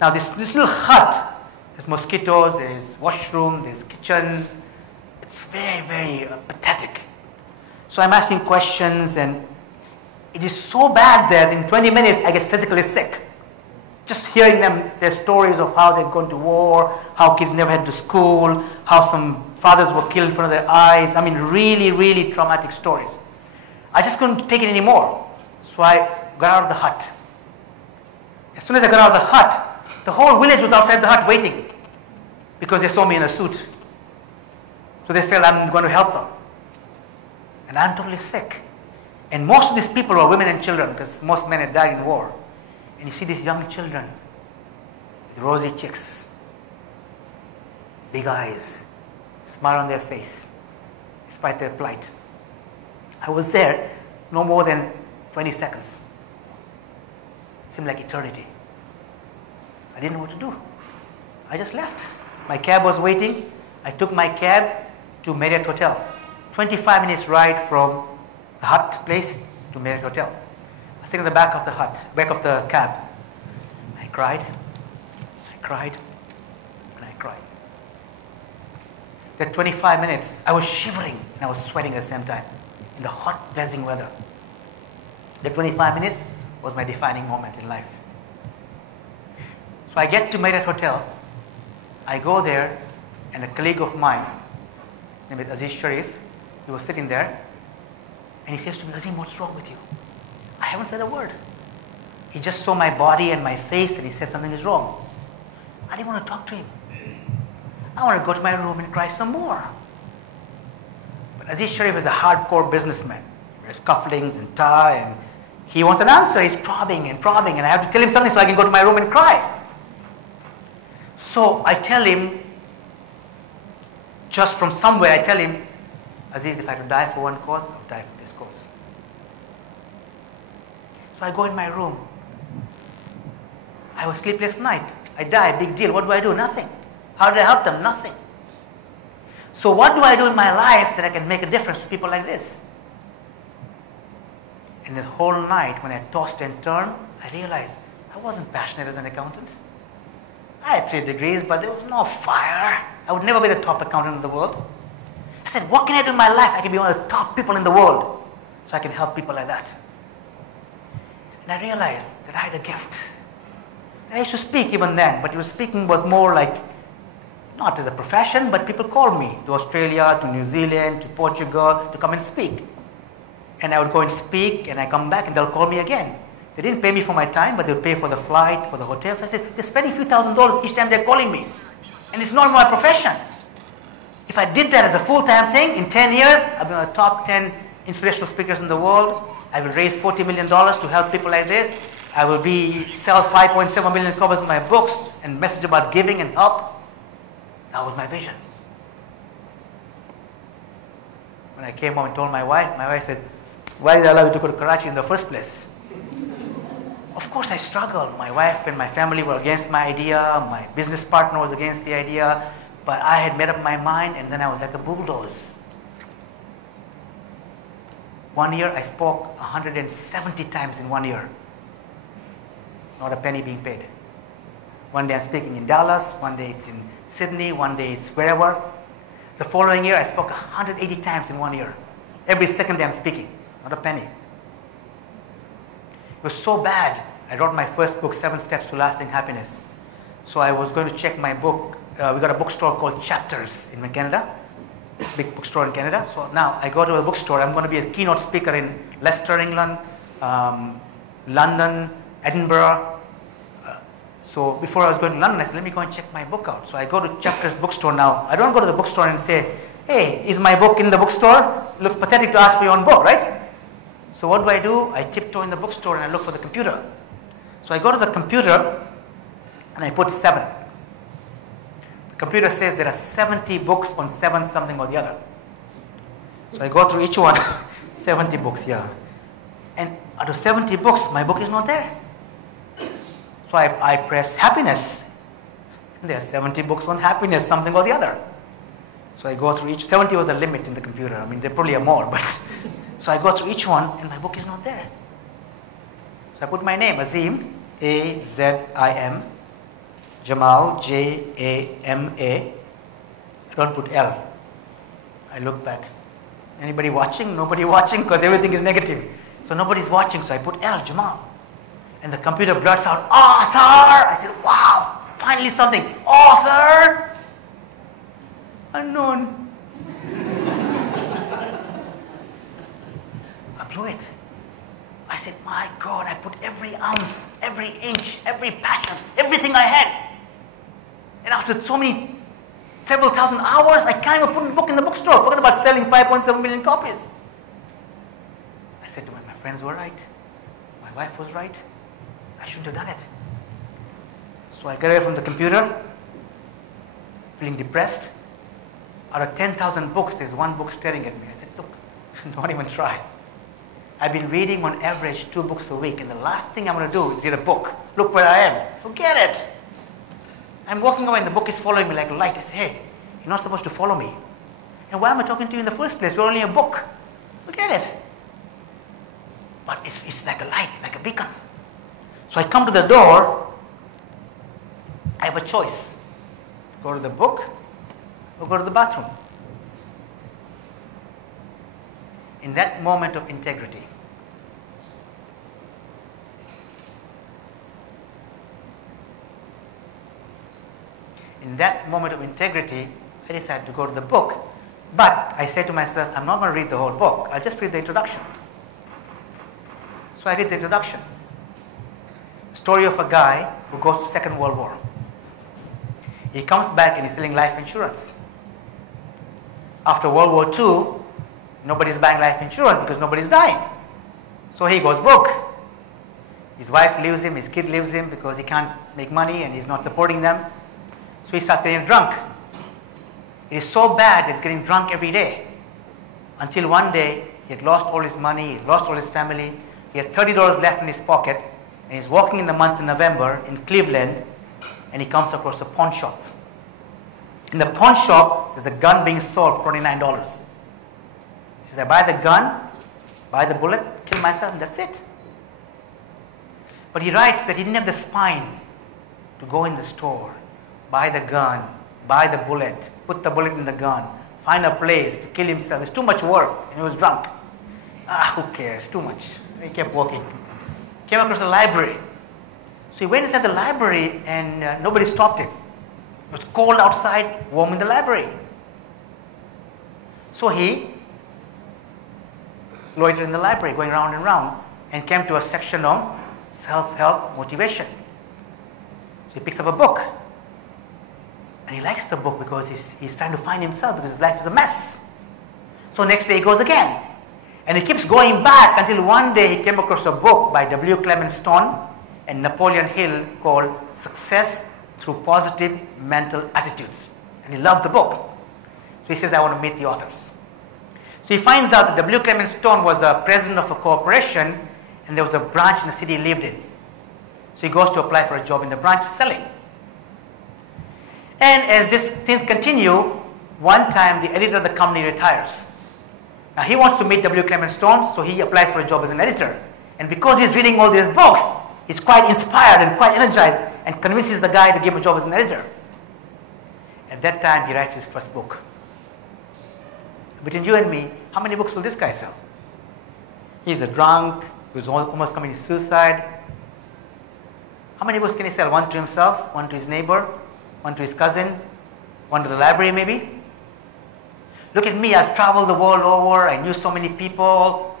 Now this little hut, there's mosquitoes, there's washroom, there's kitchen. It's very, very pathetic. So I'm asking questions, and it is so bad there that in 20 minutes I get physically sick. Just hearing them, their stories of how they've gone to war, how kids never had to school, how some fathers were killed in front of their eyes. I mean, really, really traumatic stories. I just couldn't take it anymore. So I got out of the hut. As soon as I got out of the hut, the whole village was outside the hut waiting because they saw me in a suit. So they felt I'm going to help them. And I'm totally sick. And most of these people were women and children because most men had died in war. And you see these young children with rosy cheeks, big eyes, smile on their face, despite their plight. I was there no more than 20 seconds. Seemed like eternity. I didn't know what to do. I just left. My cab was waiting. I took my cab to Marriott Hotel. 25 minutes ride from the hut place to Marriott Hotel. I was sitting in the back of the hut, back of the cab. I cried, and I cried. That 25 minutes, I was shivering and I was sweating at the same time in the hot, blazing weather. The 25 minutes was my defining moment in life. So I get to Marriott Hotel. I go there, and a colleague of mine, named Aziz Sharif, he was sitting there, and he says to me, Azim, what's wrong with you? I haven't said a word. He just saw my body and my face, and he said something is wrong. I didn't want to talk to him. I want to go to my room and cry some more. But Aziz Sharif is a hardcore businessman. He wears cufflinks and tie, and he wants an answer. He's probing, and I have to tell him something so I can go to my room and cry. So I tell him, just from somewhere, I tell him, Aziz, if I had to die for one cause, I'll die for this cause. So I go in my room. I have a sleepless night. I die, big deal. What do I do? Nothing. How did I help them? Nothing. So what do I do in my life that I can make a difference to people like this? And the whole night, when I tossed and turned, I realized I wasn't passionate as an accountant. I had 3 degrees, but there was no fire. I would never be the top accountant in the world. I said, what can I do in my life? I can be one of the top people in the world, so I can help people like that. And I realized that I had a gift. And I used to speak even then, but speaking was more like, not as a profession, but people called me to Australia, to New Zealand, to Portugal, to come and speak. And I would go and speak, and I come back, and they'll call me again. They didn't pay me for my time, but they'll pay for the flight, for the hotel. So I said, they're spending a few $1,000s each time they're calling me. And it's not my profession. If I did that as a full-time thing, in 10 years, I'll be one of the top 10 inspirational speakers in the world. I will raise $40 million to help people like this. I will sell 5.7 million copies of my books and message about giving and help. That was my vision. When I came home and told my wife said, why did I allow you to go to Karachi in the first place? Of course I struggled. My wife and my family were against my idea. My business partner was against the idea. But I had made up my mind, and then I was like a bulldozer. One year I spoke 170 times in 1 year. Not a penny being paid. One day I'm speaking in Dallas, one day it's in Sydney, one day it's wherever. The following year I spoke 180 times in 1 year. Every second day I'm speaking, not a penny. It was so bad, I wrote my first book, 7 Steps to Lasting Happiness. So I was going to check my book. We got a bookstore called Chapters in Canada, big bookstore in Canada. So now I go to a bookstore. I'm going to be a keynote speaker in Leicester, England, London, Edinburgh. So before I was going to London, I said, let me go and check my book out. So I go to Chapters bookstore now. I don't go to the bookstore and say, hey, is my book in the bookstore? It looks pathetic to ask for your own book, right? So what do? I tiptoe in the bookstore and I look for the computer. So I go to the computer and I put 7. The computer says there are 70 books on 7 something or the other. So I go through each one, 70 books, yeah. And out of 70 books, my book is not there. So I press happiness. And there are 70 books on happiness, something or the other. So I go through each, 70 was the limit in the computer. I mean, there probably are more, but so I go through each one and my book is not there. So I put my name, Azim, A-Z-I-M, Jamal, J-A-M-A. I don't put L. I look back. Anybody watching? Nobody watching because everything is negative. So nobody's watching, so I put L, Jamal. And the computer blurts out, author! I said, wow, finally something. Author! Unknown. I blew it. I said, my God, I put every ounce, every inch, every passion, everything I had. And after several thousand hours, I can't even put a book in the bookstore. Forget about selling 5.7 million copies. I said to my friends were right. My wife was right. I shouldn't have done it. So I got away from the computer, feeling depressed. Out of 10,000 books, there's one book staring at me. I said, look, don't even try. I've been reading on average 2 books a week, and the last thing I'm going to do is read a book. Look where I am. Forget it. I'm walking away and the book is following me like a light. I say, hey, you're not supposed to follow me. And why am I talking to you in the first place? You're only a book. Forget it. But it's like a light, like a beacon. So I come to the door. I have a choice. Go to the book or go to the bathroom. In that moment of integrity, I decided to go to the book. But I said to myself, I'm not going to read the whole book. I'll just read the introduction. So I read the introduction. Story of a guy who goes to Second World War. He comes back and he's selling life insurance. After World War II, nobody's buying life insurance because nobody's dying. So he goes broke. His wife leaves him, his kid leaves him because he can't make money and he's not supporting them. So he starts getting drunk. It is so bad that he's getting drunk every day. Until one day, he had lost all his money, he had lost all his family. He had $30 left in his pocket. And he's walking in the month of November in Cleveland. And he comes across a pawn shop. In the pawn shop, there's a gun being sold for $29. He says, I buy the gun, buy the bullet, kill myself, and that's it. But he writes that he didn't have the spine to go in the store, buy the gun, buy the bullet, put the bullet in the gun, find a place to kill himself. It's too much work, and he was drunk. Who cares? Too much. He kept walking. Came across a library. So he went inside the library, and nobody stopped him. It was cold outside, warm in the library. So he loitered in the library, going round and round, and came to a section on self-help motivation. So he picks up a book. And he likes the book because he's trying to find himself because his life is a mess. So next day he goes again. And he keeps going back until one day he came across a book by W. Clement Stone and Napoleon Hill called Success Through Positive Mental Attitudes. And he loved the book. So he says, I want to meet the authors. So he finds out that W. Clement Stone was a president of a corporation and there was a branch in the city he lived in. So he goes to apply for a job in the branch selling. And as these things continue, one time the editor of the company retires. Now he wants to meet W. Clement Stone, so he applies for a job as an editor. And because he's reading all these books, he's quite inspired and quite energized and convinces the guy to give him a job as an editor. At that time, he writes his first book. Between you and me, how many books will this guy sell? He's a drunk, who's almost committing suicide. How many books can he sell? One to himself, one to his neighbor, one to his cousin, one to the library maybe. Look at me, I've traveled the world over, I knew so many people.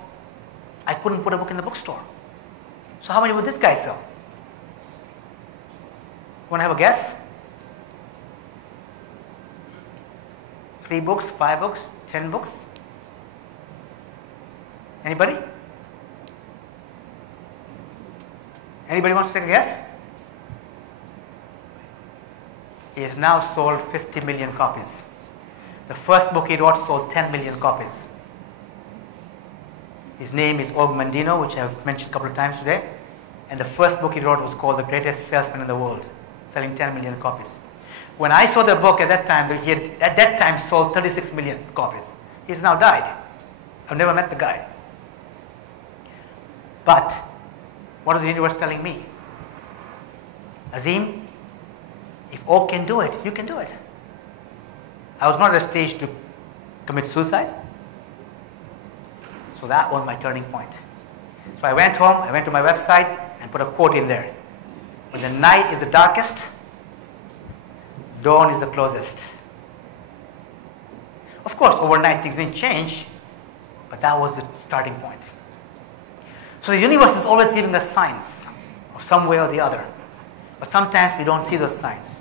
I couldn't put a book in the bookstore. So how many would this guy sell? Want to have a guess? 3 books, 5 books, 10 books? Anybody? Anybody wants to take a guess? He has now sold 50 million copies. The first book he wrote sold 10 million copies. His name is Og Mandino, which I've mentioned a couple of times today. And the first book he wrote was called The Greatest Salesman in the World, selling 10 million copies. When I saw the book at that time, he had at that time sold 36 million copies. He's now died. I've never met the guy. But what is the universe telling me? Azim, If all can do it, you can do it. I was not at a stage to commit suicide. So that was my turning point. So I went home, I went to my website and put a quote in there. When the night is the darkest, dawn is the closest. Of course, overnight things didn't change, but that was the starting point. So the universe is always giving us signs of some way or the other. But sometimes we don't see those signs.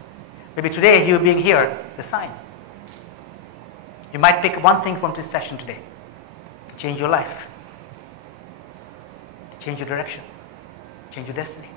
Maybe today you being here is a sign. You might pick one thing from this session today to change your life, to change your direction, change your destiny.